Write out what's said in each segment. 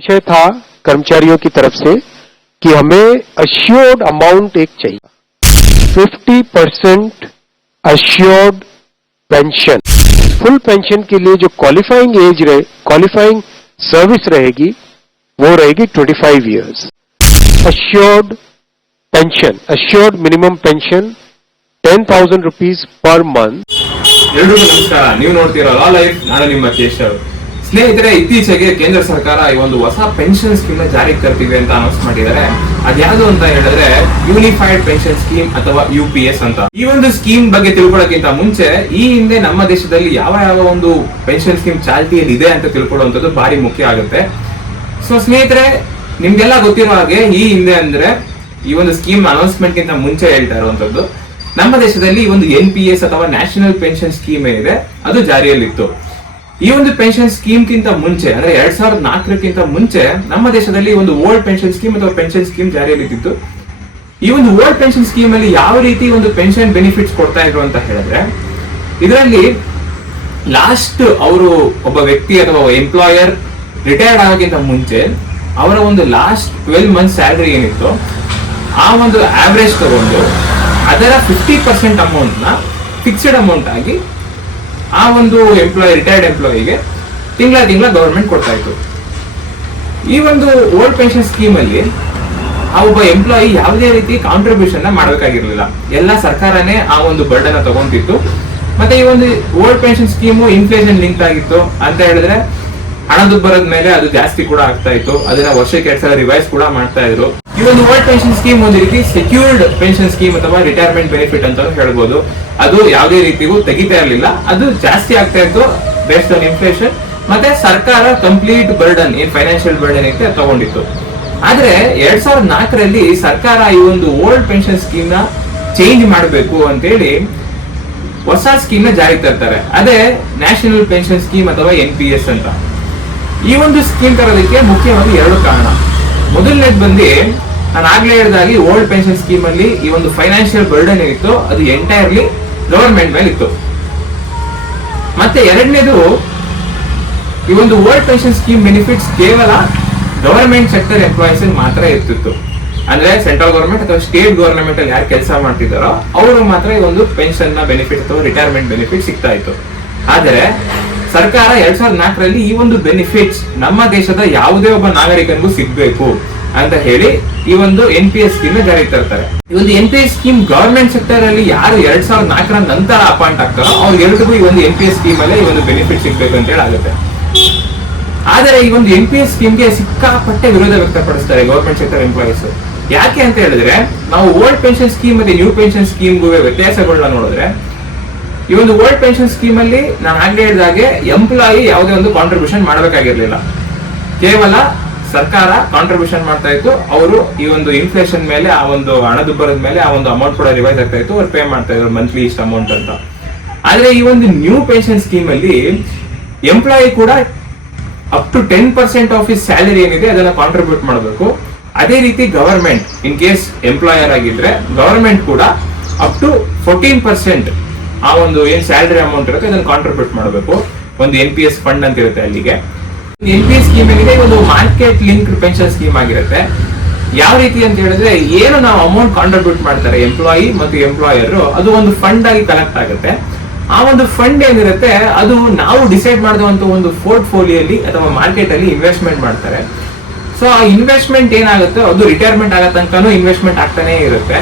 विषय था कर्मचारियों की तरफ से कि हमें अश्योर्ड अमाउंट एक चाहिए 50% अश्योर्ड पेंशन। फुल पेंशन के लिए जो क्वालिफाइंग सर्विस रहेगी वो रहेगी 25 years. Assured pension, assured minimum pension 10,000 rupees per month. ಎಲ್ರಿಗೂ ನಮಸ್ಕಾರ. ನೀವು ನೋಡ್ತೀರಾ ಲಾ ಲೈಫ್. ನಾನು ನಿಮ್ಮ ಕೇಶವ್. ಸ್ನೇಹಿತರೆ, ಇತ್ತೀಚೆಗೆ ಕೇಂದ್ರ ಸರ್ಕಾರ ಈ ಒಂದು ಹೊಸ ಪೆನ್ಷನ್ ಸ್ಕೀಮ್ ಜಾರಿಗೆ ತರ್ತೀವಿ ಅಂತ ಅನೌನ್ಸ್ ಮಾಡಿದ್ದಾರೆ. ಅದ್ಯಾವುದು ಅಂತ ಹೇಳಿದ್ರೆ ಯೂನಿಫೈಡ್ ಪೆನ್ಷನ್ ಸ್ಕೀಮ್ ಅಥವಾ UPS ಅಂತ. ಈ ಒಂದು ಸ್ಕೀಮ್ ಬಗ್ಗೆ ತಿಳ್ಕೊಳ್ಳೋಕ್ಕಿಂತ ಮುಂಚೆ ಈ ಹಿಂದೆ ನಮ್ಮ ದೇಶದಲ್ಲಿ ಯಾವ ಒಂದು ಪೆನ್ಷನ್ ಸ್ಕೀಮ್ ಚಾಲ್ತಿಯಲ್ಲಿ ಇದೆ ಅಂತ ತಿಳ್ಕೊಳ್ಳುವಂಥದ್ದು ಭಾರಿ ಮುಖ್ಯ ಆಗುತ್ತೆ. ಸೊ ಸ್ನೇಹಿತರೆ, ನಿಮ್ಗೆಲ್ಲ ಗೊತ್ತಿರೋ ಹಾಗೆ ಈ ಹಿಂದೆ ಅಂದ್ರೆ ಈ ಒಂದು ಸ್ಕೀಮ್ ಅನೌನ್ಸ್ಮೆಂಟ್ ಗಿಂತ ಮುಂಚೆ ಹೇಳ್ತಾ ಇರುವಂತದ್ದು ನಮ್ಮ ದೇಶದಲ್ಲಿ ಒಂದು NPS ಅಥವಾ ನ್ಯಾಷನಲ್ ಪೆನ್ಷನ್ ಸ್ಕೀಮ್ ಏನಿದೆ ಅದು ಜಾರಿಯಲ್ಲಿತ್ತು. ಈ ಒಂದು ಪೆನ್ಷನ್ ಸ್ಕೀಮ್ ಗಿಂತ ಮುಂಚೆ ಅಂದ್ರೆ 2004ಕ್ಕಿಂತ ಮುಂಚೆ ನಮ್ಮ ದೇಶದಲ್ಲಿ ಒಂದು ಓಲ್ಡ್ ಪೆನ್ಷನ್ ಸ್ಕೀಮ್ ಅಥವಾ ಪೆನ್ಷನ್ ಸ್ಕೀಮ್ ಜಾರಿಯಲ್ಲಿತ್ತು. ಈ ಒಂದು ಓಲ್ಡ್ ಪೆನ್ಷನ್ ಸ್ಕೀಮ್ ಅಲ್ಲಿ ಯಾವ ರೀತಿ ಒಂದು ಪೆನ್ಷನ್ ಬೆನಿಫಿಟ್ಸ್ ಕೊಡ್ತಾ ಇದ್ರು ಅಂತ ಹೇಳಿದ್ರೆ, ಇದರಲ್ಲಿ ಲಾಸ್ಟ್ ಅವರು ಒಬ್ಬ ವ್ಯಕ್ತಿ ಅಥವಾ ಎಂಪ್ಲಾಯರ್ ರಿಟೈರ್ಡ್ ಆಗೋಕ್ಕಿಂತ ಮುಂಚೆ ಅವರ ಒಂದು ಲಾಸ್ಟ್ 12 months ಸ್ಯಾಲರಿ ಏನಿತ್ತು ಆ ಒಂದು ಆವರೇಜ್ ತಗೊಂಡು ಅದರ 50% ಅಮೌಂಟ್ ನ ಫಿಕ್ಸ್ಡ್ ಅಮೌಂಟ್ ಆಗಿ ಆ ಒಂದು ರಿಟೈರ್ಡ್ ಎಂಪ್ಲಾಯಿಗೆ ತಿಂಗಳ ಗವರ್ಮೆಂಟ್ ಕೊಡ್ತಾ ಇತ್ತು. ಈ ಒಂದು ಓಲ್ಡ್ ಪೆನ್ಷನ್ ಸ್ಕೀಮ್ ಅಲ್ಲಿ ಆ ಒಬ್ಬ ಎಂಪ್ಲಾಯಿ ಯಾವುದೇ ರೀತಿ ಕಾಂಟ್ರಿಬ್ಯೂಷನ್ ಮಾಡಬೇಕಾಗಿರ್ಲಿಲ್ಲ. ಎಲ್ಲ ಸರ್ಕಾರನೇ ಆ ಒಂದು ಬರ್ಡನ್ ತಗೊಂತಿತ್ತು. ಮತ್ತೆ ಈ ಒಂದು old pension scheme inflation link ಆಗಿತ್ತು ಅಂತ ಹೇಳಿದ್ರೆ ಹಣದುಬ್ಬರದ ಮೇಲೆ ಅದು ಜಾಸ್ತಿ ಕೂಡ ಆಗ್ತಾ ಇತ್ತು. ಅದನ್ನ ವರ್ಷಕ್ಕೆ 2 ಸಲ ರಿವೈಸ್ ಕೂಡ ಮಾಡ್ತಾ ಇದ್ರು. ಈ ಒಂದು ಓಲ್ಡ್ ಪೆನ್ಷನ್ ಸ್ಕೀಮ್ ಒಂದು ರೀತಿ ಸೆಕ್ಯೂರ್ಡ್ ಪೆನ್ಷನ್ ಸ್ಕೀಮ್ ಅಥವಾ ರಿಟೈರ್ಮೆಂಟ್ ಬೆನಿಫಿಟ್ ಅಂತ ಹೇಳ್ಬೋದು. ಅದು ಯಾವುದೇ ರೀತಿಗೂ ತೆಗಿತಾ ಇರಲಿಲ್ಲ, ಅದು ಜಾಸ್ತಿ ಆಗ್ತಾ ಇತ್ತು ಬೇಸ್ಡ್ ಆನ್ ಇನ್ಫ್ಲೇಷನ್. ಮತ್ತೆ ಸರ್ಕಾರ ಕಂಪ್ಲೀಟ್ ಬರ್ಡನ್ ಏನ್ ಫೈನಾನ್ಷಿಯಲ್ ಬರ್ಡನ್ ಐತೆ ತಗೊಂಡಿತ್ತು. ಆದ್ರೆ 2004ರಲ್ಲಿ ಸರ್ಕಾರ ಈ ಒಂದು ಓಲ್ಡ್ ಪೆನ್ಷನ್ ಸ್ಕೀಮ್ ನ ಚೇಂಜ್ ಮಾಡಬೇಕು ಅಂತೇಳಿ ಹೊಸ ಸ್ಕೀಮ್ ನ ಜಾರಿಗೆ ತರ್ತಾರೆ. ಅದೇ ನ್ಯಾಷನಲ್ ಪೆನ್ಷನ್ ಸ್ಕೀಮ್ ಅಥವಾ NPS ಅಂತ. ಈ ಒಂದು ಸ್ಕೀಮ್ ತರೋದಕ್ಕೆ ಮುಖ್ಯವಾಗಿ 2 ಕಾರಣ. ಮೊದಲನೇದು ಬಂದು ನಾನು ಆಗ್ಲೇ ಹೇಳಿದಾಗಿ ಓಲ್ಡ್ ಪೆನ್ಷನ್ ಸ್ಕೀಮ್ ಅಲ್ಲಿ ಈ ಒಂದು ಫೈನಾನ್ಷಿಯಲ್ ಬರ್ಡನ್ ಏನಿತ್ತು ಅದು ಎಂಟೈರ್ಲಿ ಗವರ್ಮೆಂಟ್ ಮೇಲೆ ಇತ್ತು. ಮತ್ತೆ ಎರಡನೇದು, ಈ ಒಂದು ಓಲ್ಡ್ ಪೆನ್ಷನ್ ಸ್ಕೀಮ್ ಬೆನಿಫಿಟ್ಸ್ ಕೇವಲ ಗವರ್ಮೆಂಟ್ ಸೆಕ್ಟರ್ ಎಂಪ್ಲಾಯೀಸ್ ಮಾತ್ರ ಇರ್ತಿತ್ತು. ಅಂದ್ರೆ ಸೆಂಟ್ರಲ್ ಗವರ್ಮೆಂಟ್ ಅಥವಾ ಸ್ಟೇಟ್ ಗವರ್ಮೆಂಟ್ ಅಲ್ಲಿ ಯಾರು ಕೆಲಸ ಮಾಡ್ತಿದ್ದಾರೋ ಅವರು ಮಾತ್ರ ಈ ಒಂದು ಪೆನ್ಷನ್ ನ ಬೆನಿಫಿಟ್ ಅಥವಾ ರಿಟೈರ್ಮೆಂಟ್ ಬೆನಿಫಿಟ್ ಸಿಗ್ತಾ ಇತ್ತು. ಆದರೆ ಸರ್ಕಾರ 2004ರಲ್ಲಿ ಈ ಒಂದು ಬೆನಿಫಿಟ್ಸ್ ನಮ್ಮ ದೇಶದ ಯಾವುದೇ ಒಬ್ಬ ನಾಗರಿಕನಿಗೂ ಸಿಗ್ಬೇಕು ಅಂತ ಹೇಳಿ ಈ ಒಂದು NPS ಸ್ಕೀಮ್ ಜಾರಿಗೆ ತರ್ತಾರೆ. ಈ ಒಂದು NPS ಸ್ಕೀಮ್ ಗವರ್ಮೆಂಟ್ ಸೆಕ್ಟರ್ ಅಲ್ಲಿ ಯಾರು 2004ರ ನಂತರ ಅಪಾಯಿಂಟ್ ಆಗ್ತಾರೋ ಅವ್ರಿಗೆಲ್ರಿಗೂ ಈ ಒಂದು NPS ಸ್ಕೀಮ್ ಅಲ್ಲೇ ಈ ಒಂದು ಬೆನಿಫಿಟ್ ಸಿಗ್ಬೇಕು ಅಂತ ಹೇಳಿ ಆಗುತ್ತೆ. ಆದರೆ ಈ ಒಂದು NPS ಸ್ಕೀಮ್ಗೆ ಸಿಕ್ಕಾಪಟ್ಟೆ ವಿರೋಧ ವ್ಯಕ್ತಪಡಿಸ್ತಾರೆ ಗವರ್ಮೆಂಟ್ ಸೆಕ್ಟರ್ ಎಂಪ್ಲಾಯೀಸ್. ಯಾಕೆ ಅಂತ ಹೇಳಿದ್ರೆ, ನಾವು ಓಲ್ಡ್ ಪೆನ್ಷನ್ ಸ್ಕೀಮ್ ಮತ್ತೆ ನ್ಯೂ ಪೆನ್ಷನ್ ಸ್ಕೀಮ್ಗೂ ವ್ಯತ್ಯಾಸಗಳನ್ನ ನೋಡಿದ್ರೆ, ಈ ಒಂದು ಓಲ್ಡ್ ಪೆನ್ಷನ್ ಸ್ಕೀಮ್ ಅಲ್ಲಿ ನಾನು ಆಗ್ಲೇ ಹೇಳಿದಾಗೆ ಎಂಪ್ಲಾಯಿ ಯಾವುದೇ ಒಂದು ಕಾಂಟ್ರಿಬ್ಯೂಷನ್ ಮಾಡಬೇಕಾಗಿರ್ಲಿಲ್ಲ. ಕೇವಲ ಸರ್ಕಾರ ಕಾಂಟ್ರಿಬ್ಯೂಷನ್ ಮಾಡ್ತಾ ಇತ್ತು. ಅವರು ಈ ಒಂದು ಇನ್ಫ್ಲೇಷನ್ ಮೇಲೆ ಆ ಒಂದು ಹಣದುಬ್ಬರದ ಮೇಲೆ ಆ ಒಂದು ಅಮೌಂಟ್ ಕೂಡ ರಿವೈಸ್ ಆಗ್ತಾ ಇತ್ತು. ಅವ್ರು ಪೇ ಮಾಡ್ತಾ ಇದ್ರು ಮಂತ್ಲಿ ಇಷ್ಟು ಅಮೌಂಟ್ ಅಂತ. ಆದ್ರೆ ಈ ಒಂದು ನ್ಯೂ ಪೆನ್ಷನ್ ಸ್ಕೀಮ್ ಅಲ್ಲಿ ಎಂಪ್ಲಾಯಿ ಕೂಡ up to 10% of his salary ಏನಿದೆ ಅದನ್ನ ಕಾಂಟ್ರಿಬ್ಯೂಟ್ ಮಾಡಬೇಕು. ಅದೇ ರೀತಿ ಗವರ್ಮೆಂಟ್ ಇನ್ ಕೇಸ್ ಎಂಪ್ಲಾಯರ್ ಆಗಿದ್ರೆ ಗವರ್ಮೆಂಟ್ ಕೂಡ ಅಪ್ ಟು 14% ಆ ಒಂದು ಏನ್ ಸ್ಯಾಲರಿ ಅಮೌಂಟ್ ಇರುತ್ತೆ ಅದನ್ನ ಕಾಂಟ್ರಿಬ್ಯೂಟ್ ಮಾಡಬೇಕು. ಒಂದು NPS ಫಂಡ್ ಅಂತ ಇರುತ್ತೆ ಅಲ್ಲಿಗೆ. NPS ಸ್ಕೀಮ್ ಏನಿದೆ ಒಂದು ಮಾರ್ಕೆಟ್ ಲಿಂಕ್ಡ್ ಪೆನ್ಷನ್ ಸ್ಕೀಮ್ ಆಗಿರುತ್ತೆ. ಯಾವ ರೀತಿ ಅಂತ ಹೇಳಿದ್ರೆ, ಏನು ನಾವು ಅಮೌಂಟ್ ಕಾಂಟ್ರಿಬ್ಯೂಟ್ ಮಾಡ್ತಾರೆ ಎಂಪ್ಲಾಯಿ ಮತ್ತು ಎಂಪ್ಲಾಯರ್, ಅದು ಒಂದು ಫಂಡ್ ಆಗಿ ಕಲೆಕ್ಟ್ ಆಗುತ್ತೆ. ಆ ಒಂದು ಫಂಡ್ ಏನಿರುತ್ತೆ ಅದು ನಾವು ಡಿಸೈಡ್ ಮಾಡಿದಂತ ಒಂದು ಪೋರ್ಟ್ಫೋಲಿಯೋಲಿ ಅಥವಾ ಮಾರ್ಕೆಟ್ ಅಲ್ಲಿ ಇನ್ವೆಸ್ಟ್ಮೆಂಟ್ ಮಾಡ್ತಾರೆ. ಸೊ ಆ ಇನ್ವೆಸ್ಟ್ಮೆಂಟ್ ಏನಾಗುತ್ತೆ ಅದು ರಿಟೈರ್ಮೆಂಟ್ ಆಗೋ ತನಕನೂ ಇನ್ವೆಸ್ಟ್ಮೆಂಟ್ ಆಗ್ತಾನೆ ಇರುತ್ತೆ.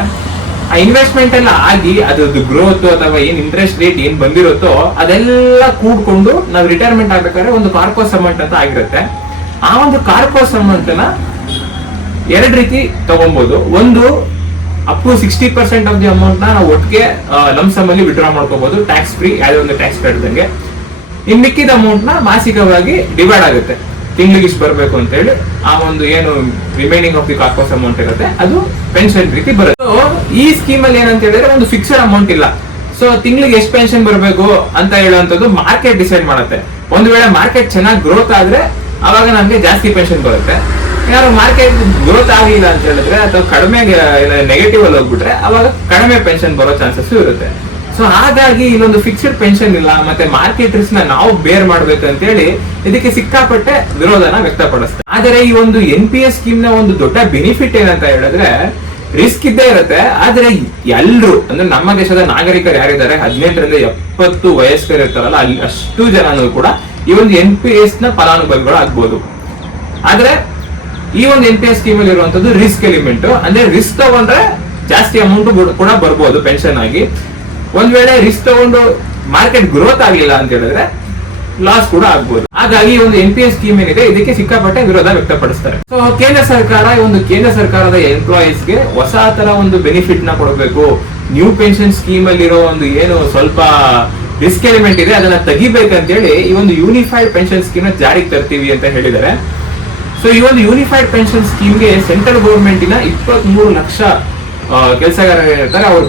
ಆ ಇನ್ವೆಸ್ಟ್ಮೆಂಟ್ ಎಲ್ಲ ಆಗಿ ಅದ್ರದ್ದು ಗ್ರೋತ್ ಅಥವಾ ಏನ್ ಇಂಟ್ರೆಸ್ಟ್ ರೇಟ್ ಏನ್ ಬಂದಿರುತ್ತೋ ಅದೆಲ್ಲ ಕೂಡ್ಕೊಂಡು ನಾವು ರಿಟೈರ್ಮೆಂಟ್ ಆಗ್ಬೇಕಾದ್ರೆ ಒಂದು ಕಾರ್ಪಸ್ ಅಮೌಂಟ್ ಅಂತ ಆಗಿರುತ್ತೆ. ಆ ಒಂದು ಕಾರ್ಪಸ್ ಅಮೌಂಟ್ ನ 2 ರೀತಿ ತಗೊಬಹುದು. ಒಂದು up to 60% of the amount ನಾವು ಒಟ್ಟಿಗೆ ಲಂಸಮ್ ಅಲ್ಲಿ ವಿಡ್ರಾ ಮಾಡ್ಕೋಬಹುದು, ಟ್ಯಾಕ್ಸ್ ಫ್ರೀ, ಯಾವುದೇ ಒಂದು ಟ್ಯಾಕ್ಸ್ ಕಟ್ಟದಂಗೆ. ಇನ್ ಮಿಕ್ಕಿದ ಅಮೌಂಟ್ ನ ಮಾಸಿಕವಾಗಿ ಡಿವೈಡ್ ಆಗುತ್ತೆ. ತಿಂಗಳಿಗೆ ಇಷ್ಟು ಬರಬೇಕು ಅಂತ ಹೇಳಿ ಆ ಒಂದು ಏನು remaining of the corpus amount ಇರುತ್ತೆ ಅದು ಪೆನ್ಷನ್ ರೀತಿ ಬರುತ್ತೆ. ಈ ಸ್ಕೀಮ್ ಅಲ್ಲಿ ಏನಂತ ಹೇಳಿದ್ರೆ ಒಂದು ಫಿಕ್ಸ್ಡ್ ಅಮೌಂಟ್ ಇಲ್ಲ. ಸೊ ತಿಂಗಳಿಗೆ ಎಷ್ಟು ಪೆನ್ಷನ್ ಬರಬೇಕು ಅಂತ ಹೇಳುವಂತದ್ದು ಮಾರ್ಕೆಟ್ ಡಿಸೈಡ್ ಮಾಡುತ್ತೆ. ಒಂದು ವೇಳೆ ಮಾರ್ಕೆಟ್ ಚೆನ್ನಾಗಿ ಗ್ರೋತ್ ಆದ್ರೆ ಅವಾಗ ನಮ್ಗೆ ಜಾಸ್ತಿ ಪೆನ್ಷನ್ ಬರುತ್ತೆ. ಯಾರು ಮಾರ್ಕೆಟ್ ಗ್ರೋತ್ ಆಗಿಲ್ಲ ಅಂತ ಹೇಳಿದ್ರೆ ಅಥವಾ ಕಡಿಮೆ ನೆಗೆಟಿವ್ ಅಲ್ಲಿ ಹೋಗ್ಬಿಟ್ರೆ ಅವಾಗ ಕಡಿಮೆ ಪೆನ್ಷನ್ ಬರೋ ಚಾನ್ಸಸ್ ಇರುತ್ತೆ. ಸೊ ಹಾಗಾಗಿ ಇಲ್ಲೊಂದು ಫಿಕ್ಸ್ಡ್ ಪೆನ್ಷನ್ ಇಲ್ಲ, ಮತ್ತೆ ಮಾರ್ಕೆಟ್ ರಿಸ್ಕ್ ನ ನಾವು ಬೇರ್ ಮಾಡ್ಬೇಕಂತ ಹೇಳಿ ಇದಕ್ಕೆ ಸಿಕ್ಕಾಪಟ್ಟೆ ವಿರೋಧನ ವ್ಯಕ್ತಪಡಿಸ್ತಾರೆ. ಆದರೆ ಈ ಒಂದು NPS ಸ್ಕೀಮ್ ನ ಒಂದು ದೊಡ್ಡ ಬೆನಿಫಿಟ್ ಏನಂತ ಹೇಳಿದ್ರೆ ರಿಸ್ಕ್ ಇದ್ದೇ ಇರುತ್ತೆ, ಆದ್ರೆ ಎಲ್ರು ಅಂದ್ರೆ ನಮ್ಮ ದೇಶದ ನಾಗರಿಕರು ಯಾರಿದ್ದಾರೆ 18 ರಿಂದ 70 ವಯಸ್ಕರು ಇರ್ತಾರಲ್ಲ, ಅಲ್ಲಿ ಅಷ್ಟು ಜನನು ಕೂಡ ಈ ಒಂದು NPS ನ ಫಲಾನುಭವಿಗಳು ಆಗ್ಬೋದು. ಆದ್ರೆ ಈ ಒಂದು NPS ಸ್ಕೀಮ್ ಅಲ್ಲಿ ಇರುವಂತದ್ದು ರಿಸ್ಕ್ ಎಲಿಮೆಂಟ್, ಅಂದ್ರೆ ರಿಸ್ಕ್ ತಗೊಂಡ್ರೆ ಜಾಸ್ತಿ ಅಮೌಂಟ್ ಕೂಡ ಬರ್ಬೋದು ಪೆನ್ಷನ್ ಆಗಿ. ಒಂದ್ ವೇಳೆ ರಿಸ್ಕ್ ತಗೊಂಡು ಮಾರ್ಕೆಟ್ ಗ್ರೋತ್ ಆಗ್ಲಿಲ್ಲ ಅಂತ ಹೇಳಿದ್ರೆ ಲಾಸ್ ಕೂಡ ಆಗ್ಬೋದು. ಹಾಗಾಗಿ ಒಂದು NPS ಸ್ಕೀಮ್ ಏನಿದೆ ಇದಕ್ಕೆ ಸಿಕ್ಕಾಪಟ್ಟೆ ವಿರೋಧ ವ್ಯಕ್ತಪಡಿಸ್ತಾರೆ. ಸೊ ಕೇಂದ್ರ ಸರ್ಕಾರ ಈ ಒಂದು ಕೇಂದ್ರ ಸರ್ಕಾರದ ಎಂಪ್ಲಾಯೀಸ್ ಗೆ ಹೊಸ ತರ ಒಂದು ಬೆನಿಫಿಟ್ ನ ಕೊಡಬೇಕು, ನ್ಯೂ ಪೆನ್ಷನ್ ಸ್ಕೀಮ್ ಅಲ್ಲಿರೋ ಒಂದು ಏನು ಸ್ವಲ್ಪ ರಿಸ್ಕ್ ಎಲಿಮೆಂಟ್ ಇದೆ ಅದನ್ನ ತೆಗಿಬೇಕಂತ ಹೇಳಿ ಈ ಒಂದು ಯೂನಿಫೈಡ್ ಪೆನ್ಷನ್ ಸ್ಕೀಮ್ ನ ಜಾರಿಗೆ ತರ್ತೀವಿ ಅಂತ ಹೇಳಿದ್ದಾರೆ. ಸೊ ಈ ಒಂದು ಯೂನಿಫೈಡ್ ಪೆನ್ಷನ್ ಸ್ಕೀಮ್ಗೆ ಸೆಂಟ್ರಲ್ ಗೌರ್ಮೆಂಟಿನ 23 ಲಕ್ಷ ಕೆಲಸಗಾರರು ಇರ್ತಾರೆ, ಅವರು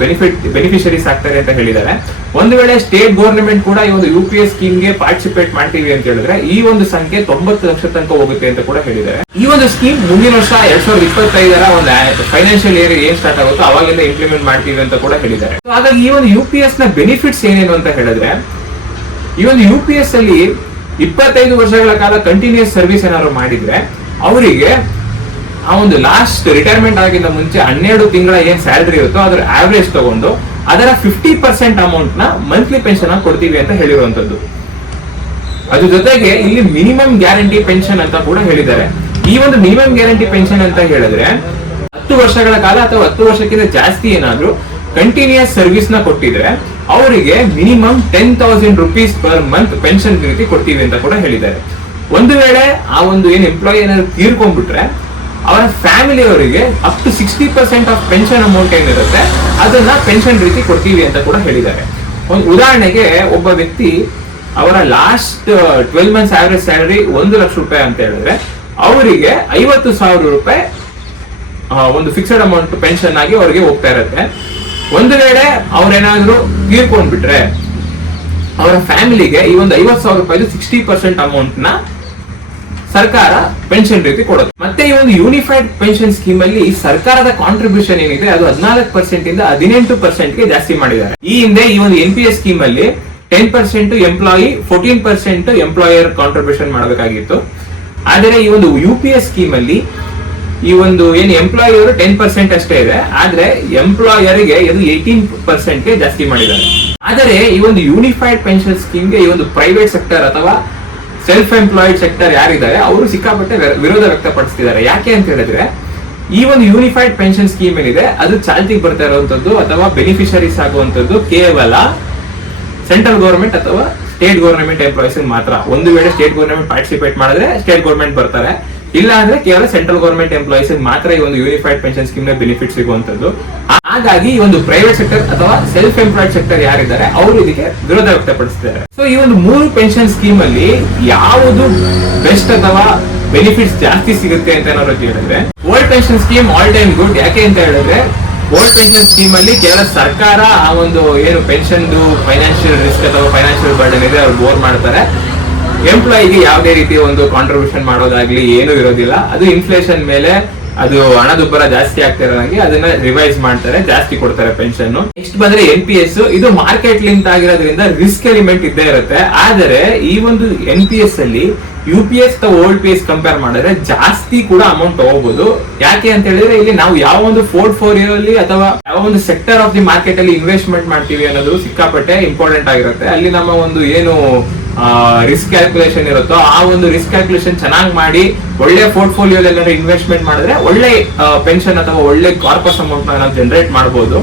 ಬೆನಿಫಿಷರೀಸ್ ಆಗ್ತಾರೆ ಅಂತ ಹೇಳಿದ್ದಾರೆ. ಒಂದು ವೇಳೆ ಸ್ಟೇಟ್ ಗೌರ್ಮೆಂಟ್ ಕೂಡ ಈ ಒಂದು UPS ಸ್ಕೀಮ್ಗೆ ಪಾರ್ಟಿಸಿಪೇಟ್ ಮಾಡ್ತೀವಿ ಅಂತ ಹೇಳಿದ್ರೆ ಈ ಒಂದು ಸಂಖ್ಯೆ 90 ಲಕ್ಷ ತನಕ ಹೋಗುತ್ತೆ ಅಂತ ಕೂಡ ಹೇಳಿದ್ದಾರೆ. ಈ ಒಂದು ಸ್ಕೀಮ್ ಮುಂದಿನ ವರ್ಷ 2025ರ ಒಂದು ಫೈನಾನ್ಷಿಯಲ್ ಇಯರ್ ಏನ್ ಸ್ಟಾರ್ಟ್ ಆಗುತ್ತೋ ಅವಾಗಿಂದ ಇಂಪ್ಲಿಮೆಂಟ್ ಮಾಡ್ತೀವಿ ಅಂತ ಕೂಡ ಹೇಳಿದ್ದಾರೆ. ಹಾಗಾಗಿ ಈ ಒಂದು UPS ನ ಬೆನಿಫಿಟ್ಸ್ ಏನೇನು ಅಂತ ಹೇಳಿದ್ರೆ, ಈ ಒಂದು UPS ಅಲ್ಲಿ 25 ವರ್ಷಗಳ ಕಾಲ ಕಂಟಿನ್ಯೂಸ್ ಸರ್ವಿಸ್ ಏನಾದ್ರು ಮಾಡಿದ್ರೆ ಅವರಿಗೆ ಆ ಒಂದು ಲಾಸ್ಟ್ ರಿಟೈರ್ಮೆಂಟ್ ಆಗಿಂದ ಮುಂಚೆ 12 ತಿಂಗಳ ಏನ್ ಸ್ಯಾಲರಿ ಇರುತ್ತೋ ಅದರ ಆವರೇಜ್ ತಗೊಂಡು ಅದರ 50% ಅಮೌಂಟ್ ನ ಮಂತ್ಲಿ ಪೆನ್ಷನ್ ಕೊಡ್ತೀವಿ ಅಂತ ಹೇಳಿರುವಂತದ್ದು. ಅದ್ರ ಜೊತೆಗೆ ಇಲ್ಲಿ ಮಿನಿಮಮ್ ಗ್ಯಾರಂಟಿ ಪೆನ್ಷನ್ ಅಂತ ಕೂಡ ಹೇಳಿದ್ದಾರೆ. ಈ ಒಂದು ಮಿನಿಮಮ್ ಗ್ಯಾರಂಟಿ ಪೆನ್ಷನ್ ಅಂತ ಹೇಳಿದ್ರೆ 10 ವರ್ಷಗಳ ಕಾಲ ಅಥವಾ 10 ವರ್ಷಕ್ಕಿಂತ ಜಾಸ್ತಿ ಏನಾದ್ರು ಕಂಟಿನ್ಯೂಸ್ ಸರ್ವಿಸ್ ನ ಕೊಟ್ಟಿದ್ರೆ ಅವರಿಗೆ minimum 10,000 rupees per month pension ರೀತಿ ಕೊಡ್ತೀವಿ ಅಂತ ಕೂಡ ಹೇಳಿದ್ದಾರೆ. ಒಂದು ವೇಳೆ ಆ ಒಂದು ಏನ್ ಎಂಪ್ಲಾಯಿ ಏನಾದ್ರು ತೀರ್ಕೊಂಡ್ಬಿಟ್ರೆ ಅವರ ಫ್ಯಾಮಿಲಿ ಅವರಿಗೆ up to 60% of pension amount ಏನಿರುತ್ತೆ ಅದನ್ನ ಪೆನ್ಷನ್ ರೀತಿ ಕೊಡ್ತೀವಿ ಅಂತ ಕೂಡ ಹೇಳಿದ್ದಾರೆ. ಒಂದು ಉದಾಹರಣೆಗೆ ಒಬ್ಬ ವ್ಯಕ್ತಿ ಅವರ last 12 months average salary 1 lakh ರೂಪಾಯಿ ಅಂತ ಹೇಳಿದ್ರೆ ಅವರಿಗೆ 50,000 ರೂಪಾಯಿ ಒಂದು ಫಿಕ್ಸ್ಡ್ ಅಮೌಂಟ್ ಪೆನ್ಷನ್ ಆಗಿ ಅವರಿಗೆ ಹೋಗ್ತಾ ಇರುತ್ತೆ. ಒಂದು ವೇಳೆ ಅವ್ರೇನಾದ್ರೂ ತೀರ್ಕೊಂಡ್ಬಿಟ್ರೆ ಅವರ ಫ್ಯಾಮಿಲಿಗೆ ಈ ಒಂದು 50,000 ರೂಪಾಯಿ 60% ಅಮೌಂಟ್ ನ ಸರ್ಕಾರ ಪೆನ್ಷನ್ ರೀತಿ ಕೊಡುತ್ತೆ. ಮತ್ತೆ ಈ ಒಂದು ಯೂನಿಫೈಡ್ ಪೆನ್ಷನ್ ಸ್ಕೀಮ್ ಅಲ್ಲಿ ಸರ್ಕಾರದ ಕಾಂಟ್ರಿಬ್ಯೂಷನ್ ಏನಿದೆ ಅದು 14% ಇಂದ 18% ಗೆ ಜಾಸ್ತಿ ಮಾಡಿದ್ದಾರೆ. ಈ ಹಿಂದೆ ಈ ಒಂದು NPS ಸ್ಕೀಮ್ ಅಲ್ಲಿ 10% ಎಂಪ್ಲಾಯಿ 14% ಎಂಪ್ಲಾಯರ್ ಕಾಂಟ್ರಿಬ್ಯೂಷನ್ ಮಾಡಬೇಕಾಗಿತ್ತು. ಆದರೆ ಈ ಒಂದು UPS ಸ್ಕೀಮ್ ಅಲ್ಲಿ ಈ ಒಂದು ಏನು ಎಂಪ್ಲಾಯಿ ಅವರು 10% ಅಷ್ಟೇ ಇದೆ, ಆದ್ರೆ ಎಂಪ್ಲಾಯರ್ಗೆ ಇದು 18% ಗೆ ಜಾಸ್ತಿ ಮಾಡಿದ್ದಾರೆ. ಆದರೆ ಈ ಒಂದು ಯೂನಿಫೈಡ್ ಪೆನ್ಷನ್ ಸ್ಕೀಮ್ಗೆ ಈ ಒಂದು ಪ್ರೈವೇಟ್ ಸೆಕ್ಟರ್ ಅಥವಾ ಸೆಲ್ಫ್ ಎಂಪ್ಲಾಯ್ಡ್ ಸೆಕ್ಟರ್ ಯಾರಿದ್ದಾರೆ ಅವರು ಸಿಕ್ಕಾಪಟ್ಟೆ ವಿರೋಧ ವ್ಯಕ್ತಪಡಿಸ್ತಿದ್ದಾರೆ. ಯಾಕೆ ಅಂತ ಹೇಳಿದ್ರೆ ಈ ಒಂದು ಯೂನಿಫೈಡ್ ಪೆನ್ಷನ್ ಸ್ಕೀಮ್ ಏನಿದೆ ಅದು ಚಾಲ್ತಿಗೆ ಬರ್ತಾ ಇರುವಂತದ್ದು ಅಥವಾ ಬೆನಿಫಿಷರೀಸ್ ಆಗುವಂತದ್ದು ಕೇವಲ ಸೆಂಟ್ರಲ್ ಗೌರ್ಮೆಂಟ್ ಅಥವಾ ಸ್ಟೇಟ್ ಗೌರ್ಮೆಂಟ್ ಎಂಪ್ಲಾಯೀಸ್ ಮಾತ್ರ. ಒಂದು ವೇಳೆ ಸ್ಟೇಟ್ ಗೌರ್ಮೆಂಟ್ ಪಾರ್ಟಿಸಿಪೇಟ್ ಮಾಡಿದ್ರೆ ಸ್ಟೇಟ್ ಗೌರ್ಮೆಂಟ್ ಬರ್ತಾರೆ, ಇಲ್ಲ ಅಂದ್ರೆ ಕೇವಲ ಸೆಂಟ್ರಲ್ ಗೌರ್ಮೆಂಟ್ ಎಂಪ್ಲಾಯೀಸ್ ಮಾತ್ರ ಈ ಒಂದು ಯೂನಿಫೈಡ್ ಪೆನ್ಷನ್ ಸ್ಕೀಮ್ ನ ಬೆನಿಫಿಟ್ ಸಿಗುವಂತದ್ದು. ಹಾಗಾಗಿ ಈ ಒಂದು ಪ್ರೈವೇಟ್ ಸೆಕ್ಟರ್ ಅಥವಾ ಸೆಲ್ಫ್ ಎಂಪ್ಲಾಯ್ಡ್ ಸೆಕ್ಟರ್ ಯಾರಿದ್ದಾರೆ ಅವರು ಇದಕ್ಕೆ ವಿರೋಧ ವ್ಯಕ್ತಪಡಿಸಿದ್ದಾರೆ. ಸೊ ಈ ಒಂದು 3 ಪೆನ್ಷನ್ ಸ್ಕೀಮ್ ಅಲ್ಲಿ ಯಾವುದು ಬೆಸ್ಟ್ ಅಥವಾ ಬೆನಿಫಿಟ್ಸ್ ಜಾಸ್ತಿ ಸಿಗುತ್ತೆ ಅಂತ ಏನಾದ್ರು ಹೇಳಿದ್ರೆ old pension scheme all time good. ಯಾಕೆ ಅಂತ ಹೇಳಿದ್ರೆ ಓಲ್ಡ್ ಪೆನ್ಷನ್ ಸ್ಕೀಮ್ ಅಲ್ಲಿ ಕೇವಲ ಸರ್ಕಾರ ಆ ಒಂದು ಏನು ಪೆನ್ಷನ್ ಫೈನಾನ್ಷಿಯಲ್ ರಿಸ್ಕ್ ಅಥವಾ ಫೈನಾನ್ಷಿಯಲ್ ಬರ್ಡನ್ ಇದೆ ಅವ್ರು ಬೋರ್ ಮಾಡ್ತಾರೆ. ಎಂಪ್ಲಾಯಿಗೆ ಯಾವುದೇ ರೀತಿಯ ಒಂದು ಕಾಂಟ್ರಿಬ್ಯೂಷನ್ ಮಾಡೋದಾಗ್ಲಿ ಏನೂ ಇರೋದಿಲ್ಲ. ಅದು ಇನ್ಫ್ಲೇಷನ್ ಮೇಲೆ ಅದು ಹಣದುಬ್ಬರ ಜಾಸ್ತಿ ಆಗ್ತಾ ಇರೋದಾಗಿ ಅದನ್ನ ರಿವೈಸ್ ಮಾಡ್ತಾರೆ, ಜಾಸ್ತಿ ಕೊಡ್ತಾರೆ ಪೆನ್ಷನ್. ನೆಕ್ಸ್ಟ್ ಬಂದ್ರೆ NPS, ಇದು ಮಾರ್ಕೆಟ್ ಲಿಂಕ್ ಆಗಿರೋದ್ರಿಂದ ರಿಸ್ಕ್ ಎಲಿಮೆಂಟ್ ಇದ್ದೇ ಇರುತ್ತೆ. ಆದರೆ ಈ ಒಂದು NPS ಅಲ್ಲಿ UPS ಅಥವಾ ಓಲ್ಡ್ PS ಕಂಪೇರ್ ಮಾಡಿದ್ರೆ ಜಾಸ್ತಿ ಕೂಡ ಅಮೌಂಟ್ ತಗೋಬಹುದು. ಯಾಕೆ ಅಂತ ಹೇಳಿದ್ರೆ ಇಲ್ಲಿ ನಾವು ಯಾವ ಒಂದು ಪೋರ್ಟ್ಫೋಲಿಯೋ ಅಲ್ಲಿ ಅಥವಾ ಯಾವ ಒಂದು ಸೆಕ್ಟರ್ ಆಫ್ ದಿ ಮಾರ್ಕೆಟ್ ಅಲ್ಲಿ ಇನ್ವೆಸ್ಟ್ಮೆಂಟ್ ಮಾಡ್ತೀವಿ ಅನ್ನೋದು ಸಿಕ್ಕಾಪಟ್ಟೆ ಇಂಪಾರ್ಟೆಂಟ್ ಆಗಿರುತ್ತೆ. ಅಲ್ಲಿ ನಮ್ಮ ಒಂದು ಏನು ರಿಸ್ಕ್ ಕ್ಯಾಲ್ಕುಲೇಷನ್ ಇರುತ್ತೋ ಆ ಒಂದು ರಿಸ್ಕ್ ಕ್ಯಾಲ್ಕುಲೇಷನ್ ಚೆನ್ನಾಗಿ ಮಾಡಿ ಒಳ್ಳೆ ಪೋರ್ಟ್ಫೋಲಿಯೋ ಏನಾದ್ರು ಇನ್ವೆಸ್ಟ್ಮೆಂಟ್ ಮಾಡಿದ್ರೆ ಒಳ್ಳೆ ಪೆನ್ಷನ್ ಅಥವಾ ಒಳ್ಳೆ ಕಾರ್ಪಸ್ ಅಮೌಂಟ್ ನಾವು ಜನರೇಟ್ ಮಾಡಬಹುದು.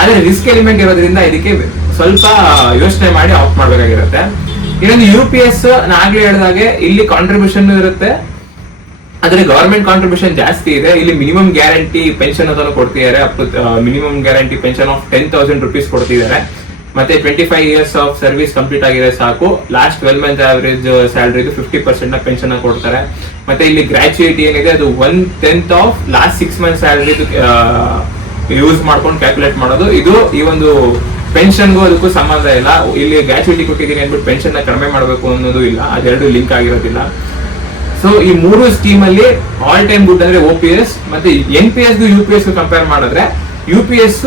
ಆದ್ರೆ ರಿಸ್ಕ್ ಎಲಿಮೆಂಟ್ ಇರೋದ್ರಿಂದ ಇದಕ್ಕೆ ಸ್ವಲ್ಪ ಯೋಚನೆ ಮಾಡಿ ಆಫ್ ಮಾಡ್ಬೇಕಾಗಿರುತ್ತೆ. ಇನ್ನೊಂದು UPS ಆಗ್ಲೇ ಹೇಳಿದಾಗೆ ಇಲ್ಲಿ ಕಾಂಟ್ರಿಬ್ಯೂಷನ್ ಇರುತ್ತೆ, ಆದ್ರೆ ಗವರ್ಮೆಂಟ್ ಕಾಂಟ್ರಿಬ್ಯೂಷನ್ ಜಾಸ್ತಿ ಇದೆ. ಇಲ್ಲಿ ಮಿನಿಮಮ್ ಗ್ಯಾರಂಟಿ ಪೆನ್ಷನ್ ಅದನ್ನು ಕೊಡ್ತಿದ್ದಾರೆ, up to minimum guarantee pension of 10,000 rupees ಕೊಡ್ತಿದ್ದಾರೆ. ಮತ್ತೆ 25 years ಆಫ್ ಸರ್ವಿಸ್ ಕಂಪ್ಲೀಟ್ ಆಗಿದೆ ಸಾಕು. ಲಾಸ್ಟ್ 12 ಮಂತ್ ಆವರೇಜ್ ಸ್ಯಾಲರಿ 50% ನ ಪೆನ್ಷನ್ ಕೊಡ್ತಾರೆ. ಮತ್ತೆ ಇಲ್ಲಿ ಗ್ರಾಚ್ಯುಯಿಟಿ ಏನಿದೆ ಅದು 1/10 of last 6 months salary use ಮಾಡ್ಕೊಂಡು ಕ್ಯಾಲ್ಕುಲೇಟ್ ಮಾಡೋದು. ಇದು ಈ ಒಂದು ಪೆನ್ಷನ್ಗೂ ಅದಕ್ಕೂ ಸಂಬಂಧ ಇಲ್ಲ. ಇಲ್ಲಿ ಗ್ರಾಚ್ಯುಯಿಟಿ ಕೊಟ್ಟಿದ್ದೀನಿ ಅಂದ್ಬಿಟ್ಟು ಪೆನ್ಷನ್ ನ ಕಡಿಮೆ ಮಾಡಬೇಕು ಅನ್ನೋದು ಇಲ್ಲ, ಅದೆರಡು ಲಿಂಕ್ ಆಗಿರೋದಿಲ್ಲ. ಸೊ ಈ 3 ಸ್ಕೀಮ್ ಅಲ್ಲಿ ಆಲ್ ಟೈಮ್ ಗುಡ್ ಅಂದ್ರೆ OPS. ಮತ್ತೆ NPS UPS ಕಂಪೇರ್ ಮಾಡಿದ್ರೆ UPS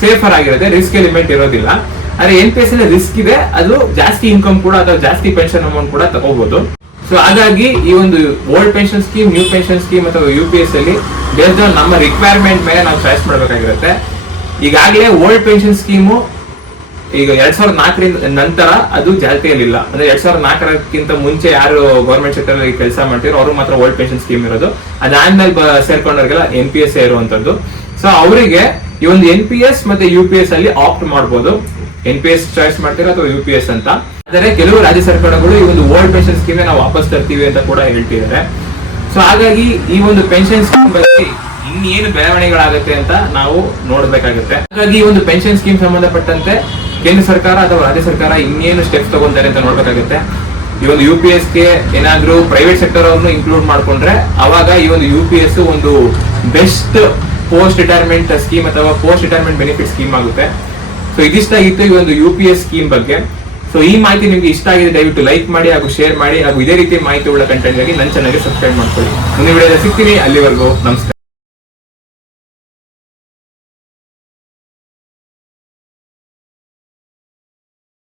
ಸೇಫರ್ ಆಗಿರುತ್ತೆ, ರಿಸ್ಕ್ ಎಲಿಮೆಂಟ್ ಇರೋದಿಲ್ಲ. ಆದ್ರೆ NPS ಅಲ್ಲಿ ರಿಸ್ಕ್ ಇದೆ, ಅದು ಜಾಸ್ತಿ ಇನ್ಕಮ್ ಕೂಡ ಅಥವಾ ಜಾಸ್ತಿ ಪೆನ್ಷನ್ ಅಮೌಂಟ್ ಕೂಡ ತಗೋಬಹುದು. ಸೊ ಹಾಗಾಗಿ ಈ ಒಂದು old pension scheme, new pension scheme ಅಥವಾ UPS ಅಲ್ಲಿ ಬೇಸ್ಡ್ ಆನ್ ನಮ್ಮ ರಿಕ್ವೈರ್ಮೆಂಟ್ ಮೇಲೆ ನಾವು ಚಾಯ್ಸ್ ಮಾಡಬೇಕಾಗಿರುತ್ತೆ. ಈಗಾಗಲೇ ಓಲ್ಡ್ ಪೆನ್ಷನ್ ಸ್ಕೀಮು ಈಗ 2004 ನಂತರ ಅದು ಜಾರಿಯಲ್ಲಿಲ್ಲ. ಅಂದ್ರೆ 2004ಕ್ಕಿಂತ ಮುಂಚೆ ಯಾರು ಗವರ್ಮೆಂಟ್ ಸೆಕ್ಟರ್ ಅಲ್ಲಿ ಕೆಲಸ ಮಾಡ್ತಿರೋ ಅವರು ಮಾತ್ರ ಓಲ್ಡ್ ಪೆನ್ಷನ್ ಸ್ಕೀಮ್ ಇರೋದು. ಅದಾದ್ಮೇಲೆ ಸೇರ್ಕೊಂಡವ್ರಿಗೆಲ್ಲ NPS ಇರುವಂತದ್ದು. ಸೊ ಅವರಿಗೆ ಈ ಒಂದು NPS ಮತ್ತೆ UPS ಅಲ್ಲಿ ಆಪ್ಟ್ ಮಾಡಬಹುದು. NPS ಚಾಯ್ಸ್ ಮಾಡ್ತೀರಾ ಅಥವಾ UPS ಅಂತ. ಆದರೆ ಕೆಲವು ರಾಜ್ಯ ಸರ್ಕಾರಗಳು ಈ ಒಂದು ಓಲ್ಡ್ ಪೆನ್ಷನ್ ಸ್ಕೀಮ್ ನಾವು ವಾಪಸ್ ತರ್ತೀವಿ ಅಂತ ಕೂಡ ಹೇಳ್ತಿದ್ದಾರೆ. ಸೊ ಹಾಗಾಗಿ ಈ ಒಂದು ಪೆನ್ಷನ್ ಸ್ಕೀಮ್ ಬಗ್ಗೆ ಇನ್ನೇನು ಬೆಳವಣಿಗೆಗಳಾಗುತ್ತೆ ಅಂತ ನಾವು ನೋಡ್ಬೇಕಾಗುತ್ತೆ. ಹಾಗಾಗಿ ಈ ಒಂದು ಪೆನ್ಷನ್ ಸ್ಕೀಮ್ ಸಂಬಂಧಪಟ್ಟಂತೆ ಕೇಂದ್ರ ಸರ್ಕಾರ ಅಥವಾ ರಾಜ್ಯ ಸರ್ಕಾರ ಇನ್ನೇನು ಸ್ಟೆಪ್ಸ್ ತಗೊಂತಾರೆ ಅಂತ ನೋಡ್ಬೇಕಾಗುತ್ತೆ. ಈ ಒಂದು UPS ಗೆ ಏನಾದ್ರೂ ಪ್ರೈವೇಟ್ ಸೆಕ್ಟರ್ ಅವ್ರನ್ನು ಇನ್ಕ್ಲೂಡ್ ಮಾಡ್ಕೊಂಡ್ರೆ ಅವಾಗ ಈ ಒಂದು UPS ಒಂದು ಬೆಸ್ಟ್ ಪೋಸ್ಟ್ ರಿಟೈರ್ಮೆಂಟ್ ಸ್ಕೀಮ್ ಅಥವಾ ಪೋಸ್ಟ್ ರಿಟೈರ್ಮೆಂಟ್ ಬೆನಿಫಿಟ್ ಸ್ಕೀಮ್ ಆಗುತ್ತೆ. ಸೊ ಇದಿಷ್ಟಾಗಿತ್ತು ಈ ಒಂದು UPS ಸ್ಕೀಮ್ ಬಗ್ಗೆ. ಸೊ ಈ ಮಾಹಿತಿ ನಿಮ್ಗೆ ಇಷ್ಟ ಆಗಿದೆ ದಯವಿಟ್ಟು ಲೈಕ್ ಮಾಡಿ ಹಾಗೂ ಶೇರ್ ಮಾಡಿ ಹಾಗೂ ಇದೇ ರೀತಿ ಮಾಹಿತಿ ಉಳ್ಳ ಕಂಟೆಂಟ್ ಗಾಗಿ ನನ್ನ ಚಾನಲ್ಗೆ ಸಬ್ಸ್ಕ್ರೈಬ್ ಮಾಡ್ಕೊಳ್ಳಿ. ಮುಂದಿನ ವಿಡಿಯೋದಲ್ಲಿ ಸಿಗ್ತೀನಿ. ಅಲ್ಲಿವರೆಗೂ ನಮಸ್ಕಾರ.